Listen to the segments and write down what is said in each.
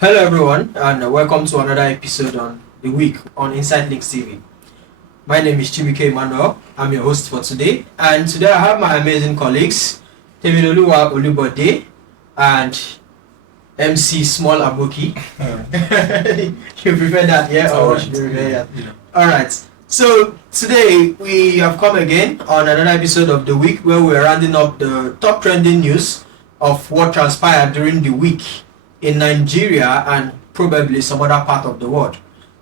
Hello everyone and welcome to another episode on the week on Insightlinkstv. My name is Chibuike Emmanuel. I'm your host for today, and today I have my amazing colleagues Temiloluwa, Olubode and MC Small Aboki. You prefer that, yeah? Or should you prefer that? Yeah. Alright. So today we have come again on another episode of the week where we're rounding up the top trending news of what transpired during the week in Nigeria and probably some other part of the world.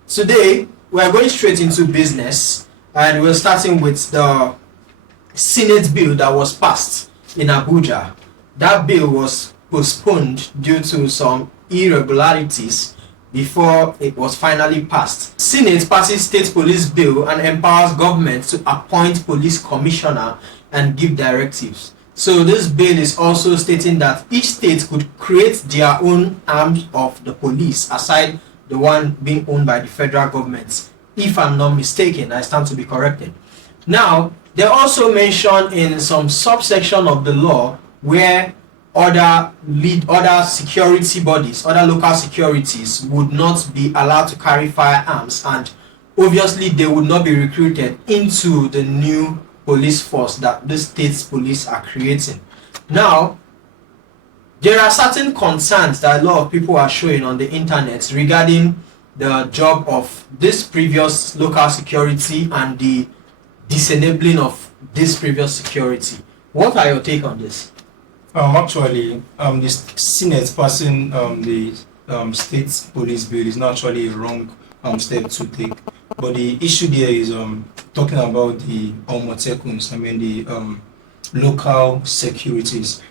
Today, we're going straight into business, and we're starting with the Senate bill that was passed in Abuja. That bill was postponed due to some irregularities before it was finally passed. Senate passes state police bill and empowers government to appoint police commissioner and give directives. So this bill is also stating that each state could create their own arm of the police aside the one being owned by the federal government. If I'm not mistaken, I stand to be corrected. Now, they also mention in some subsection of the law where other security bodies, other local securities would not be allowed to carry firearms, and obviously they would not be recruited into the new police force that the state's police are creating. Now, there are certain concerns that a lot of people are showing on the internet regarding the job of this previous local security and the disenabling of this previous security. What are your take on this? The Senate passing the state police bill is not actually a wrong step to take. But the issue there is talking about the Omotekuns, the local securities.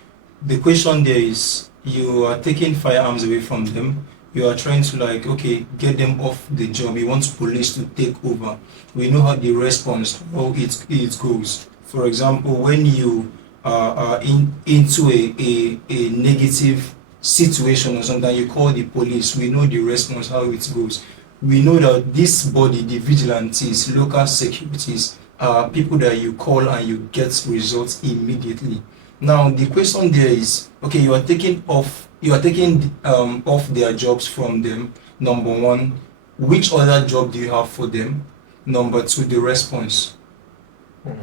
The question there is, you are taking firearms away from them. You are trying to get them off the job. You want police to take over. We know how the response, how it goes. For example, when you are into a negative situation or something, you call the police. We know the response, how it goes. We know that this body, the vigilantes, local securities, are people that you call and you get results immediately. Now the question there is, okay, you are taking off their jobs from them. Number one, which other job do you have for them? Number two, the response.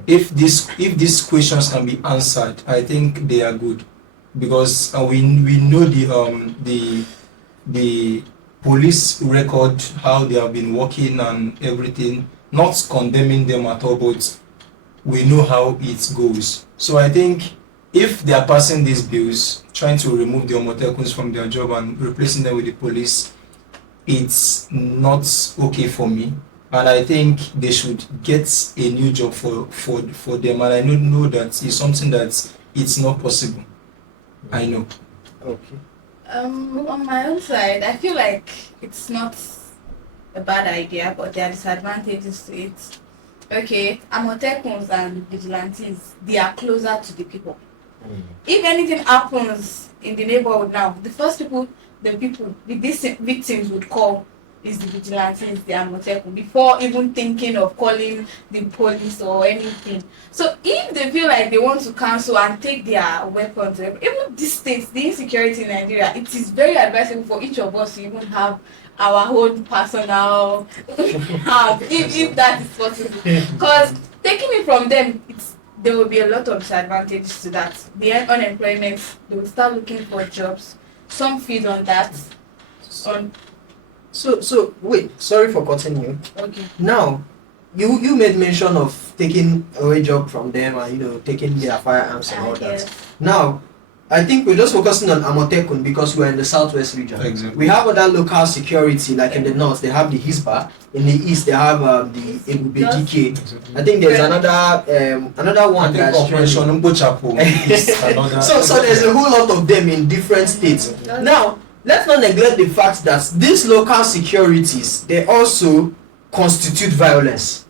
If these questions can be answered, I think they are good, because we know the police record, how they have been working and everything. Not condemning them at all, but we know how it goes. So I think if they are passing these bills, trying to remove the Omotekuns from their job and replacing them with the police, it's not okay for me. And I think they should get a new job for them. And I know that it's something that it's not possible. I know. Okay. On my own side, I feel like it's not a bad idea, but there are disadvantages to it. Okay, Amotekuns and vigilantes, they are closer to the people. If anything happens in the neighborhood now, the first people the victims would call is the vigilantes, the Amotekun, before even thinking of calling the police or anything. So if they feel like they want to cancel and take their weapons, even these states, the insecurity in Nigeria, it is very advisable for each of us to even have our own personal house, if that is possible. Because taking it from them, there will be a lot of disadvantages to that. The unemployment, they will start looking for jobs. Some feed on that. So wait, sorry for cutting you. Okay. Now, you made mention of taking away job from them and taking their firearms and all that. Now, I think we're just focusing on Amotekun because we're in the southwest region. Exactly. We have other local security, like in the north they have the Hisba, in the east they have the Ebube DK. Exactly. I think there's another one that's Operation Mbochapo. So there's a whole lot of them in different states. Now, let's not neglect the fact that these local securities, they also constitute violence.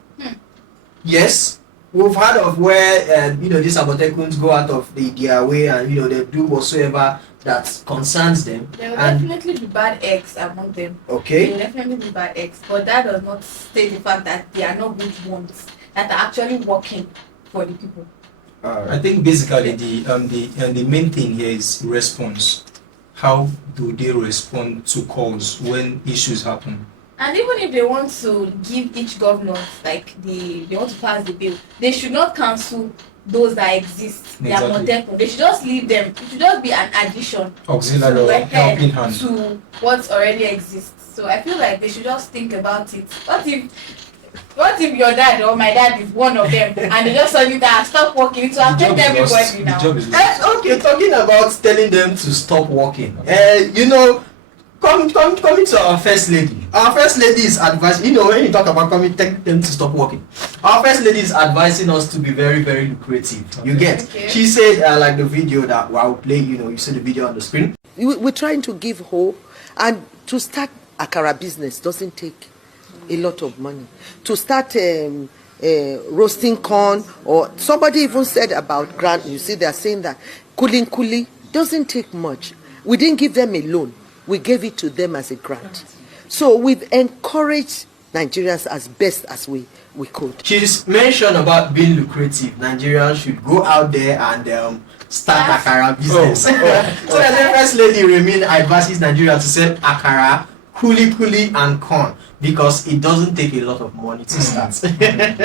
Yes, we've heard of where these Amotekuns go out of their way and they do whatsoever that concerns them. There will definitely be bad eggs among them. Okay. There will definitely be bad eggs, but that does not state the fact that they are not good ones that are actually working for the people. I think basically the main thing here is response. how do they respond to calls when issues happen? And even if they want to give each governor, like they want to pass the bill, they should not cancel those that exist. They are Exactly. not. They should just leave them. It should just be an addition Auxiliary to or the head helping hand. to what already exists. So I feel like they should just think about it. What if your dad or my dad is one of them and they just suddenly stop working? It will affect everybody now. The job is lost. Okay, talking about telling them to stop working. Coming to our first lady. Our first lady is advising, when you talk about telling them to stop working, our first lady is advising us to be very, very lucrative. Okay. You get? Okay. She said, like the video that I'll play, you see the video on the screen. We're trying to give hope, and to start Akara business doesn't take a lot of money. To start roasting corn, or somebody even said about grant, you see, they're saying that kuli doesn't take much. We didn't give them a loan. We gave it to them as a grant. So we've encouraged Nigerians as best as we could. She's mentioned about being lucrative. Nigerians should go out there and start Akara business. So the first lady Remi advises Nigeria to sell Akara, kuli and corn, because it doesn't take a lot of money to start.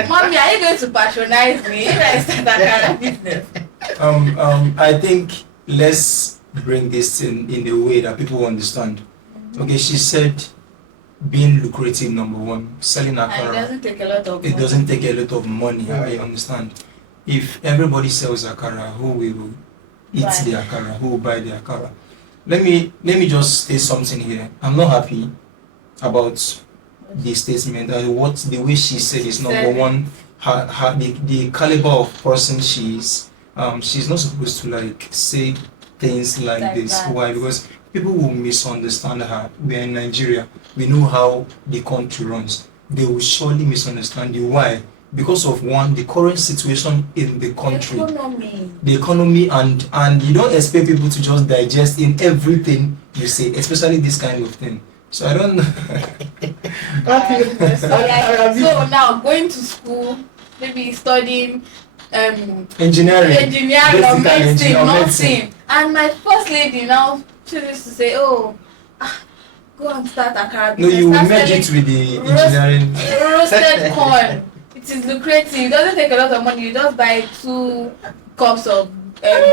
Mommy, are you going to patronize me if I start Akara business? I think let's bring this in a way that people understand. Okay, she said being lucrative, number one, selling Akara. And it doesn't take a lot of money. It doesn't take a lot of money. I understand. If everybody sells Akara, who will eat the Akara? Who will buy the Akara? Let me just say something here. I'm not happy about the statement and the way she said is number one. The caliber of person she is. She's not supposed to say things like this. That. Why? Because people will misunderstand her. We are in Nigeria. We know how the country runs. They will surely misunderstand you. Why? Because of one, the current situation in the country. The economy and you don't expect people to just digest in everything you say, especially this kind of thing. So I don't so now going to school, maybe studying engineering or medicine. And my first lady now, she used to say, go and start Akara business. No, you will merge it with the engineering. Roasted corn. It is lucrative. It doesn't take a lot of money. You just buy 2 cups of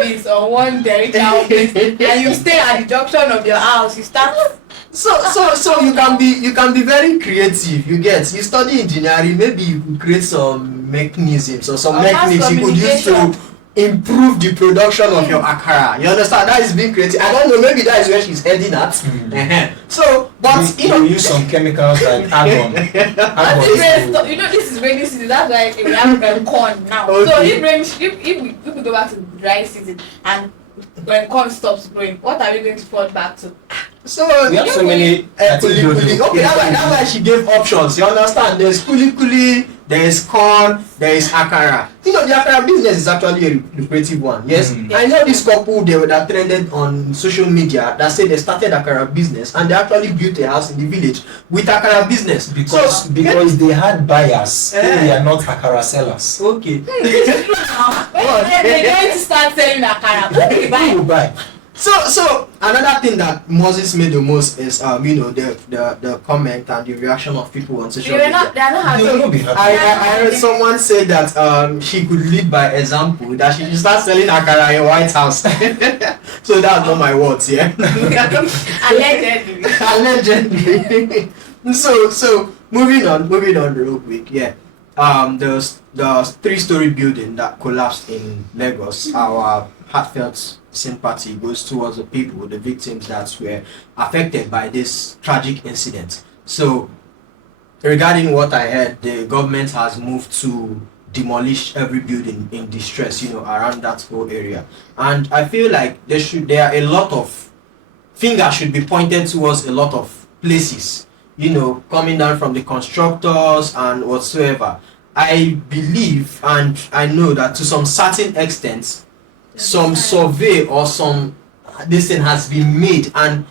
beans or 1 dairy cow beans, and you stay at the junction of your house. You start. So you can be very creative. You study engineering. Maybe you could create some mechanisms or some techniques you could use to improve the production of your Akara. You understand? That is being creative. I don't know, maybe that is where she's heading at. So, but you use some chemicals like argon. This is rainy season. That's why we have corn now. Okay. So if we go back to dry season and when corn stops growing, what are we going to fall back to? So we have so many. Okay, that's why she gave options. You understand? There's kuli, there is corn, there is Akara. The Akara business is actually a lucrative one. Yes, I know this couple that trended on social media that said they started Akara business and they actually built a house in the village with Akara business because they had buyers. They are not Akara sellers. Okay. They're going to start selling Akara. Who will buy? So another thing that Moses made the most is the comment and the reaction of people on social media. They will not be happy. I heard someone say that she could lead by example, that she should start selling Akara in White House. So that's not my words, yeah. Allegedly. So moving on real quick, yeah. The 3-story building that collapsed in Lagos, our heartfelt sympathy goes towards the people, the victims that were affected by this tragic incident. So, regarding what I heard, the government has moved to demolish every building in distress, around that whole area. And I feel like there are a lot of fingers should be pointed towards a lot of places, coming down from the constructors and whatsoever. I believe and I know that to some certain extent, some survey or this thing has been made, and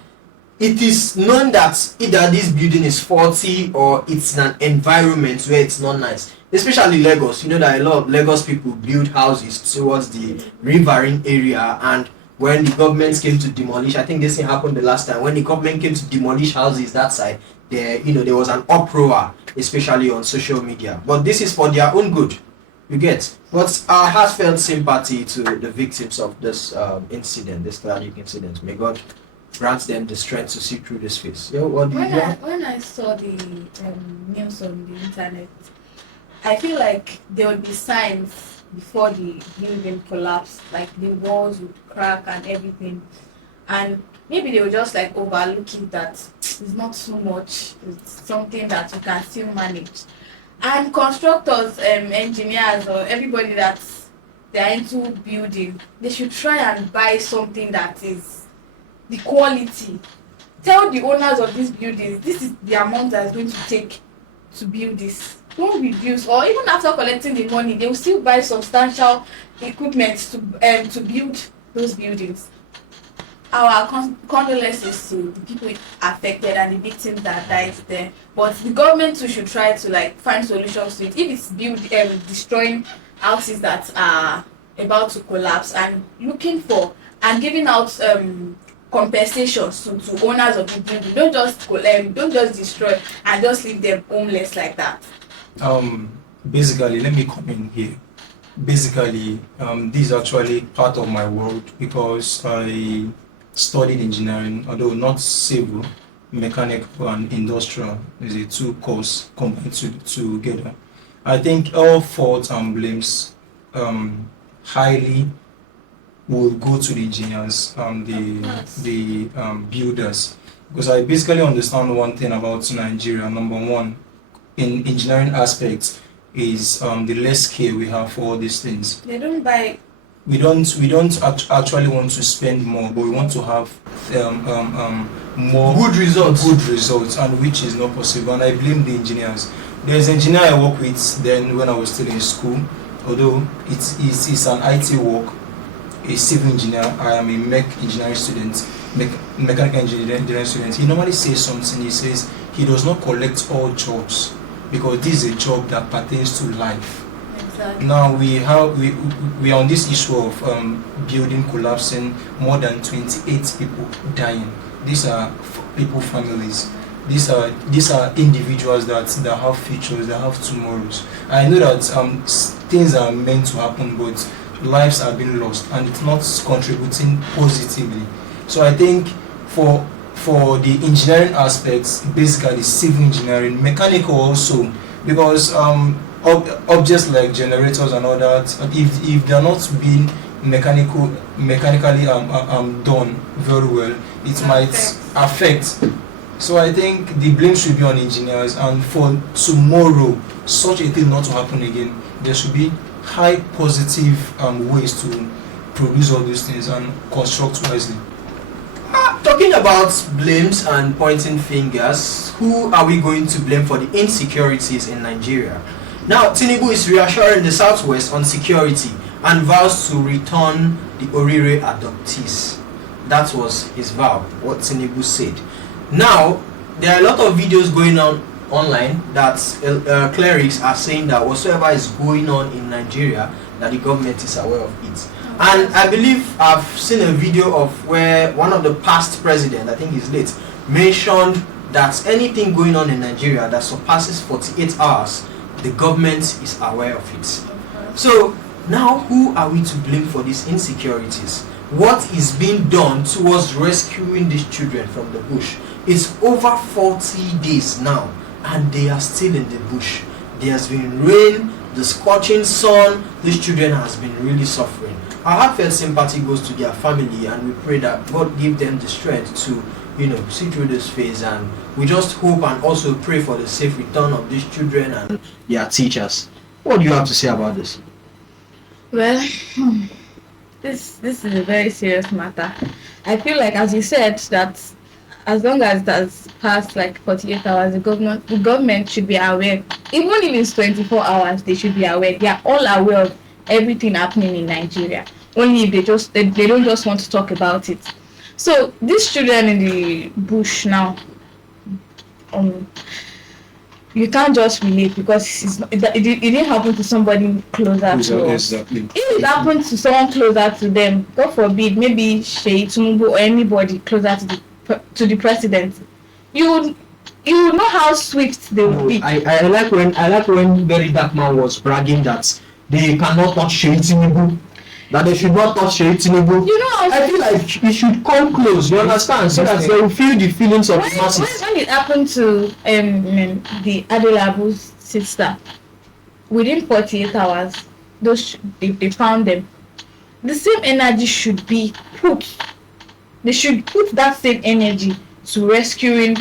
it is known that either this building is faulty or it's in an environment where it's not nice. Especially Lagos, that a lot of Lagos people build houses towards the riverine area, and when the government came to demolish. I think this thing happened the last time when the government came to demolish houses that side. There was an uproar, especially on social media. But this is for their own good. You get. But our heartfelt sympathy to the victims of this incident, this tragic incident. May God grant them the strength to see through this phase. When I saw the news on the internet, I feel like there would be signs before the building collapsed, like the walls would crack and everything, and maybe they were just like overlooking that it's not so much, it's something that you can still manage. And constructors, engineers, or everybody that's they're into building, they should try and buy something that is the quality. Tell the owners of these buildings this is the amount that is going to take to build this. Don't reduce, or even after collecting the money, they will still buy substantial equipment to build those buildings. Our condolences to the people affected and the victims that died there. But the government too should try to like find solutions to it. If it's destroying houses that are about to collapse, and looking for and giving out compensations to owners of the building. Don't just destroy and just leave them homeless like that. Basically, let me come in here. Basically, this is actually part of my world because I studied engineering, although not civil, mechanical and industrial is a two course combined together. I think all faults and blames highly will go to the engineers and the builders, because I basically understand one thing about Nigeria. Number one, in engineering aspects, is the less care we have for all these things. They don't buy. We don't actually want to spend more, but we want to have more good results, and which is not possible. And I blame the engineers. There's an engineer I work with then when I was still in school, although it's an IT work, a civil engineer. I am a engineering student, mechanical engineering student. He normally says something. He says he does not collect all jobs because this is a job that pertains to life. Exactly. Now we are on this issue of building collapsing, more than 28 people dying. These are people families. These are individuals that have futures, that have tomorrows. I know that things are meant to happen, but lives are being lost and it's not contributing positively. So I think for the engineering aspects, basically civil engineering, mechanical also, because objects like generators and all that, if they are not being mechanically done very well, it might affect. So I think the blame should be on engineers, and for tomorrow such a thing not to happen again, there should be high positive ways to produce all these things and construct wisely. Talking about blames and pointing fingers, who are we going to blame for the insecurities in Nigeria? Now, Tinubu is reassuring the Southwest on security and vows to return the Orire adoptees. That was his vow, what Tinubu said. Now, there are a lot of videos going on online that clerics are saying that whatsoever is going on in Nigeria, that the government is aware of it. And I believe I've seen a video of where one of the past president, I think he's late, mentioned that anything going on in Nigeria that surpasses 48 hours, the government is aware of it. So now who are we to blame for these insecurities? What is being done towards rescuing these children from the bush? It's over 40 days now and they are still in the bush. There has been rain, the scorching sun. These children has been really suffering. Our heartfelt sympathy goes to their family, and we pray that God give them the strength to, see through this phase. And we just hope and also pray for the safe return of these children and their teachers. What do you have to say about this? Well, this is a very serious matter. I feel like, as you said, that as long as it has passed like 48 hours, the government should be aware. Even if it's 24 hours, they should be aware. They are all aware of everything happening in Nigeria. Only if they don't just want to talk about it. So these children in the bush now, you can't just relate because it didn't happen to somebody closer to us. Exactly. If it happened to someone closer to them, God forbid, maybe Tinubu or anybody closer to the president, you know how swift they will be. I like when Very Dark Man was bragging that they cannot touch Tinubu, that they should not touch Tinubu. You know, I feel like it should come close, you understand, so that they will feel the feelings of the masses. when it happened to the Adelabu's sister, within 48 hours, they found them. The same energy should be put. They should put that same energy to rescuing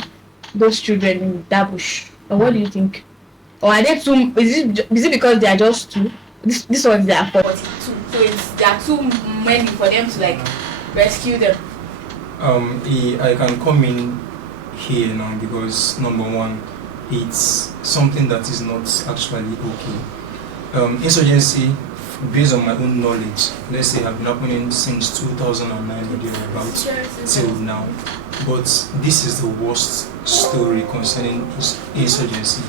those children in that bush. Or what do you think? Or are they too? Is it because they are just two? This one's their 42, so there are too many for them to like rescue them. I can come in here now because number one, it's something that is not actually okay. Insurgency, based on my own knowledge, let's say have been happening since 2009 or thereabouts till now. But this is the worst story concerning insurgency.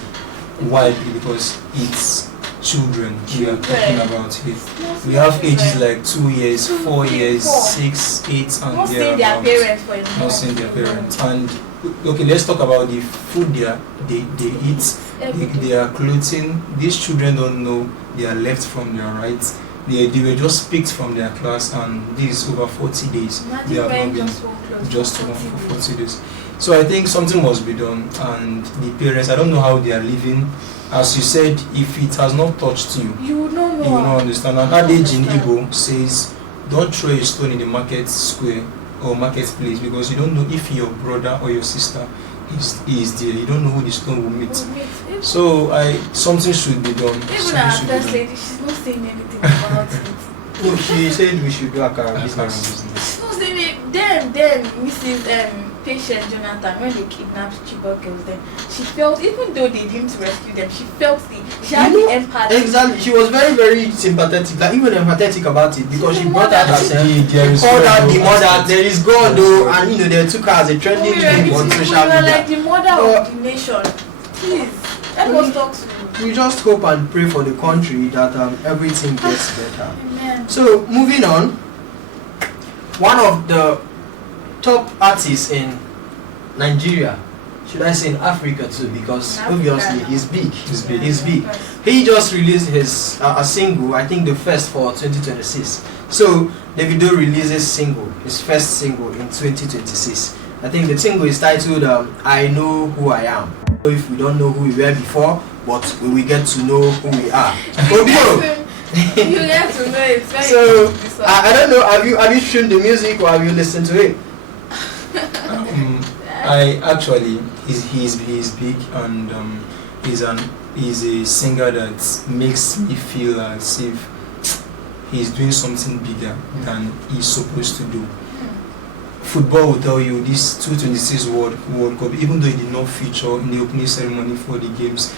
Why? Because it's children we are talking about here. We have ages like 2 years, 4 years, 6, 8, and not seeing their parents for a not seeing their parents. And okay, let's talk about the food they eat, their clothing. These children don't know their left from their right. They were just picked from their class, and this is over 40 days. They have not been just one for 40 days. So I think something must be done, and the parents, I don't know how they are living. As you said, if it has not touched you, you will not know. You will not understand. And adage in Igbo says, don't throw a stone in the market square or marketplace, because you don't know if your brother or your sister is there. You don't know who the stone will meet. So something should be done. Even our first lady, she's not saying anything about it. No, she said we should do Akara business. She's not saying it. Then Mrs. Patient Jonathan, when they kidnapped Chibuike was there, she felt, even though they didn't rescue them, she had the empathy. Exactly, she was very, very sympathetic, like even empathetic about it, because she brought out herself, called out the mother, there is God though, and they took her as a trending thing on social media. Like the mother of the nation. Please, let us talk to you. We just hope and pray for the country that everything gets better. Amen. So moving on, one of the top artists in Nigeria, should I say in Africa too, because obviously he's big. He's big. He just released his a single, I think the first for 2026. So Davido releases his first single in 2026. I think the single is titled I Know Who I Am. If we don't know who we were before, but we will get to know who we are. You get to know it. So I don't know, have you streamed the music or have you listened to it? I actually, he's big, and he's a singer that makes me feel as if he's doing something bigger than he's supposed to do. Football will tell you this 2026 World Cup, even though it did not feature in the opening ceremony for the games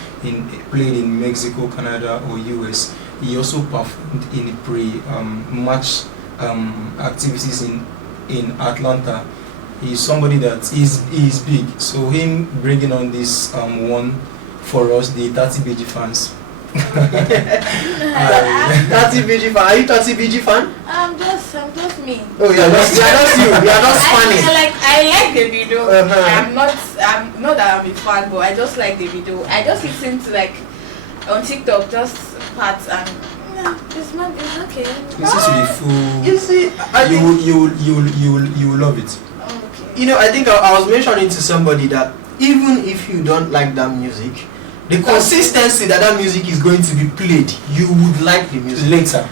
played in Mexico, Canada or US, he also performed in pre-match activities in Atlanta. He's somebody that is big, so him bringing on this one for us, the 30BG fans. 30BG fan, are you 30BG fan? I'm just me. Oh yeah, just you. We are just funny. I like the video. I'm not that I'm a fan, but I just like the video. I just listen to on TikTok just parts, and it's okay. Listen to the full. You see, you will love it. Okay. I think I was mentioning to somebody that even if you don't like that music, the consistency that music is going to be played, you would like the music later.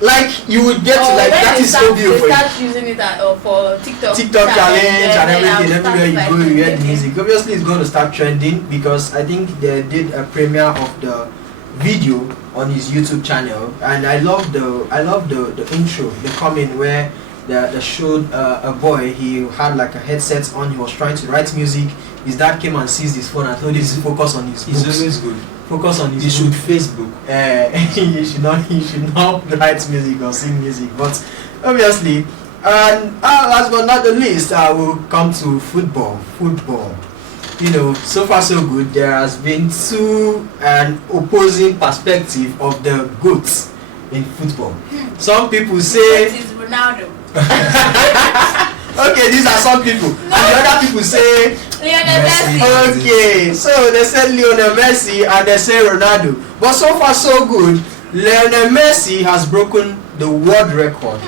Like you would get to that is so beautiful. They start using it for TikTok challenge and everything. Everywhere you go, you hear the music. Obviously, it's going to start trending because I think they did a premiere of the video on his YouTube channel, and I love the intro, the comment where they showed a boy. He had like a headset on. He was trying to write music. His dad came and seized his phone and told him to focus on his books. It's always good. Focus on his. You should Facebook. You should not write music or sing music. But obviously, and last but not the least, I will come to football. so far so good. There has been two an opposing perspective of the GOATs in football. Some people say It is Ronaldo. okay, these are some people, and the other people say Lionel Messi. Messi. okay. So they said Lionel Messi and they say Ronaldo. But so far so good. Lionel Messi has broken the world record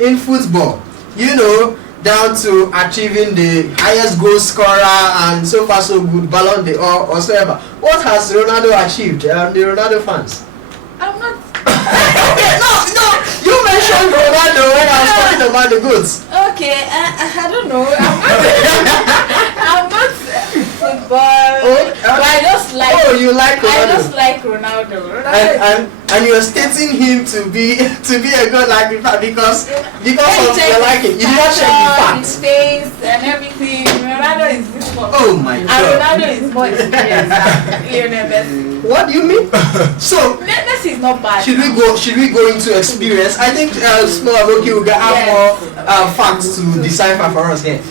in football. Down to achieving the highest goal scorer and so far so good Ballon d'Or or so ever. What has Ronaldo achieved? The Ronaldo fans. I'm not. no. You mentioned Ronaldo when I was talking about the goods. Okay, I don't know. I'm not football. But I just like. Oh, you like Ronaldo. I just like Ronaldo. And you're stating him to be a god like because of your liking. You did not check the his facts. face and everything. Ronaldo is this one. Oh my And god. Ronaldo is more experienced than Lionel Messi. What do you mean? So Messi is not bad. should we go into experience? I think small Aboki will have more facts to decipher for us here.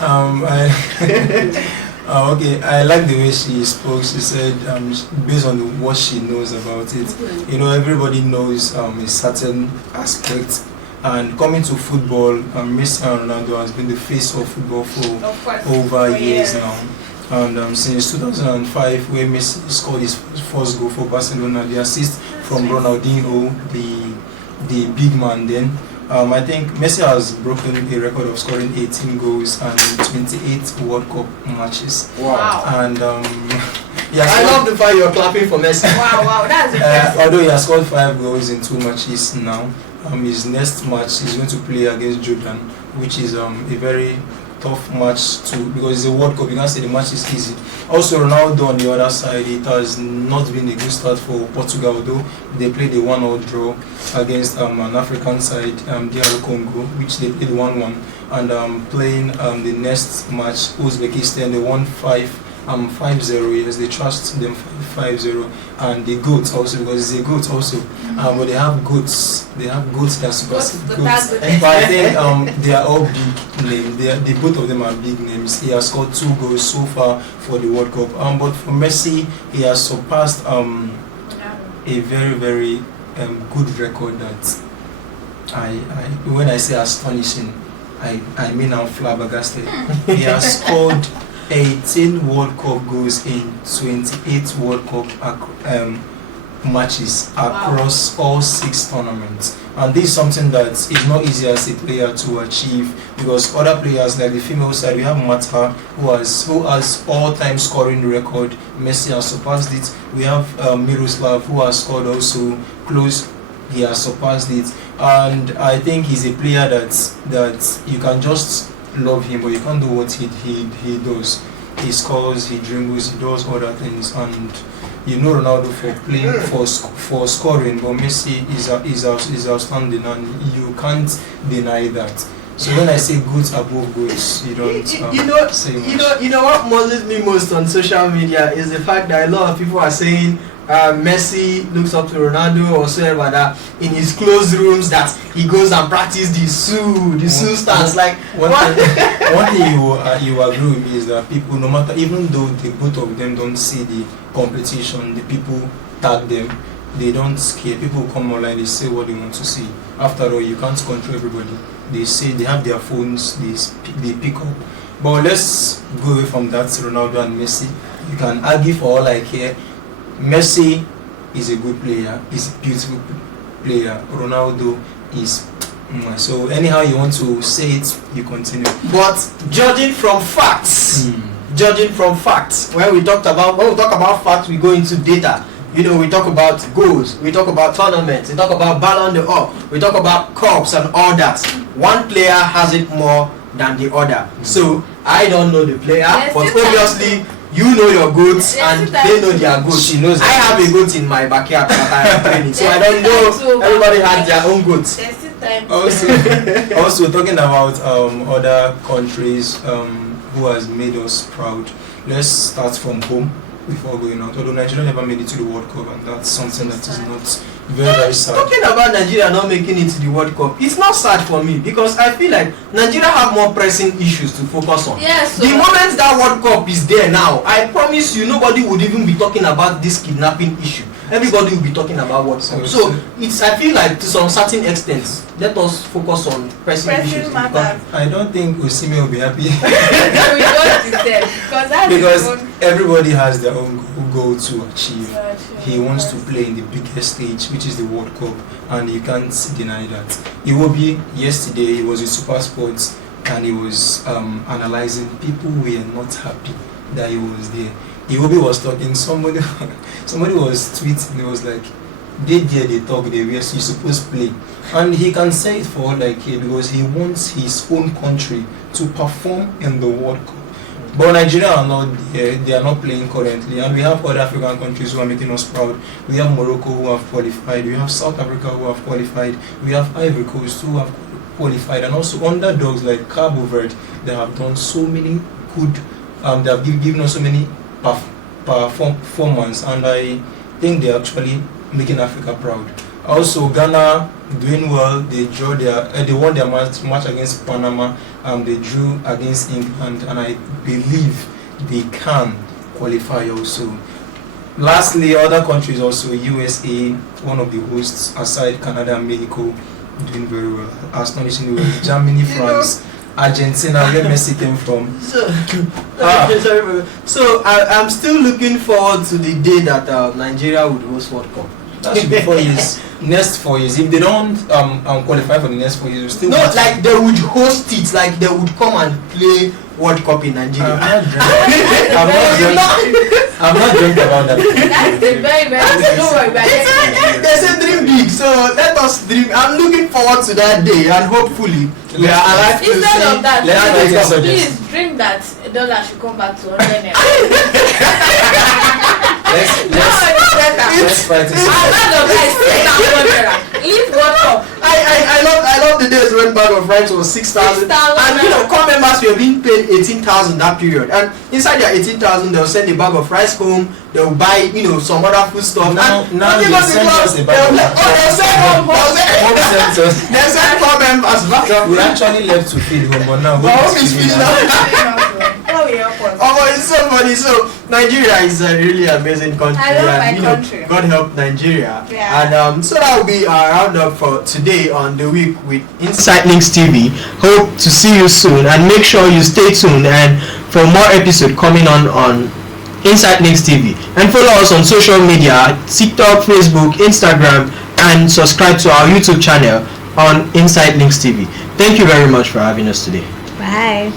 Okay, I like the way she spoke. She said, based on what she knows about it, everybody knows a certain aspect. And coming to football, Messi and Ronaldo has been the face of football for over years now. And since 2005, where Messi scored his first goal for Barcelona, the assist from Ronaldinho, the big man then. I think Messi has broken a record of scoring 18 goals and 28 World Cup matches. Wow. And I love the fact you're clapping for Messi. Wow, that's impressive. although he has scored 5 goals in 2 matches now, his next match is going to play against Jordan, which is a very tough match because it's a World Cup. You can't say the match is easy. Also, Ronaldo on the other side, it has not been a good start for Portugal, though they played a 1-0 draw against an African side, DR Congo, which they played 1-1, and playing the next match, Uzbekistan, they won 5-0. Yes, they trashed them 5-0, and the goats also, because it's a goat also, but they have goats that supersede goats. But I think they are all big names. Both of them are big names. He has scored 2 goals so far for the World Cup. But for Messi, he has surpassed a very, very good record that when I say astonishing, I mean I'm flabbergasted. He has scored 18 World Cup goals in 28 World Cup matches across all 6 tournaments. And this is something that is not easy as a player to achieve, because other players like the female side, we have Mata who has all-time scoring record. Messi has surpassed it. We have Miroslav who has scored also close. He has surpassed it, and I think he's a player that you can just love him, but you can't do what he does. He scores, he dribbles, he does other things, and Ronaldo for playing for scoring, but Messi is outstanding, and you can't deny that. So when I say goods above goods, you don't say much. What muzzles me most on social media is the fact that a lot of people are saying Messi looks up to Ronaldo or so, but that in his closed rooms that he goes and practice the Sue stance. Like one thing you agree with me is that people, no matter, even though the both of them don't see the competition, the people tag them, they don't care. People come online, they say what they want to see. After all, you can't control everybody. They say they have their phones, they pick up. But let's go away from that. Ronaldo and Messi, you can argue for all I care. Messi is a good player, he's a beautiful player. Ronaldo is so anyhow you want to say it, you continue. But judging from facts, when we talk about facts, we go into data. We talk about goals, we talk about tournaments, we talk about Ballon d'Or, we talk about cups and all that. One player has it more than the other. So I don't know the player, but obviously you know your goats and they know their goats. She knows I have a goat in my backyard that I am training, so I don't know. Everybody has their own goats. Also talking about other countries who has made us proud. Let's start from home before going out. Although Nigeria never made it to the World Cup, and that's something that is not Very, very sad. Talking about Nigeria not making it to the World Cup, it's not sad for me because I feel like Nigeria have more pressing issues to focus on. Yes. The moment that World Cup is there now, I promise you, nobody would even be talking about this kidnapping issue. Everybody will be talking about World Cup. So it's, I feel like to some certain extent, let us focus on pressing issues. Matters. I don't think Osimhen will be happy. We don't deserve, because everybody has their own goal to achieve. He wants to play in the biggest stage, which is the World Cup, and you can't deny that. Iwobi yesterday, he was in Super Sports and he was analyzing people were not happy that he was there. Iwobi was talking, somebody was tweeting, he was like, they talk, they were supposed to play. And he can say it for like because he wants his own country to perform in the World Cup. But Nigeria are not there, they are not playing currently, and we have other African countries who are making us proud. We have Morocco who have qualified, we have South Africa who have qualified, we have Ivory Coast who have qualified, and also underdogs like Cabo Verde. They have done so many good, they have given us so many performance, and I think they're actually making Africa proud. Also, Ghana doing well. They won their match against Panama. They drew against England, and I believe they can qualify also. Lastly, other countries also, USA, one of the hosts aside Canada and Mexico, doing very well. Astonishingly well. Germany, France, Argentina, where Messi came from. So I'm still looking forward to the day that Nigeria would host World Cup. That should be 4 years. Next 4 years. If they don't qualify for the next 4 years, we'll still like they would host it, like they would come and play World Cup in Nigeria. I'm not dreaming about that. That's a very, very don't worry about it. They say dream big, so let us dream. I'm looking forward to that day, and hopefully we are alive to see. Instead of that, please dream that $1 should come back to 100 Let's fight it. Leave World Cup. I love the days when bag of rice was 6,000, and core members were being paid 18,000 that period, and inside their 18,000 they'll send a bag of rice home, they'll buy some other food stuff. Now they send us a bag of rice. They send core members back. We actually left to feed home, but now home is feeding us. Oh, it's so funny. So Nigeria is a really amazing country. I love my country. God help Nigeria. Yeah. And so that will be our roundup for today on the week with Insightlinkstv. Hope to see you soon, and make sure you stay tuned and for more episodes coming on Insightlinkstv. And follow us on social media: TikTok, Facebook, Instagram, and subscribe to our YouTube channel on Insightlinkstv. Thank you very much for having us today. Bye.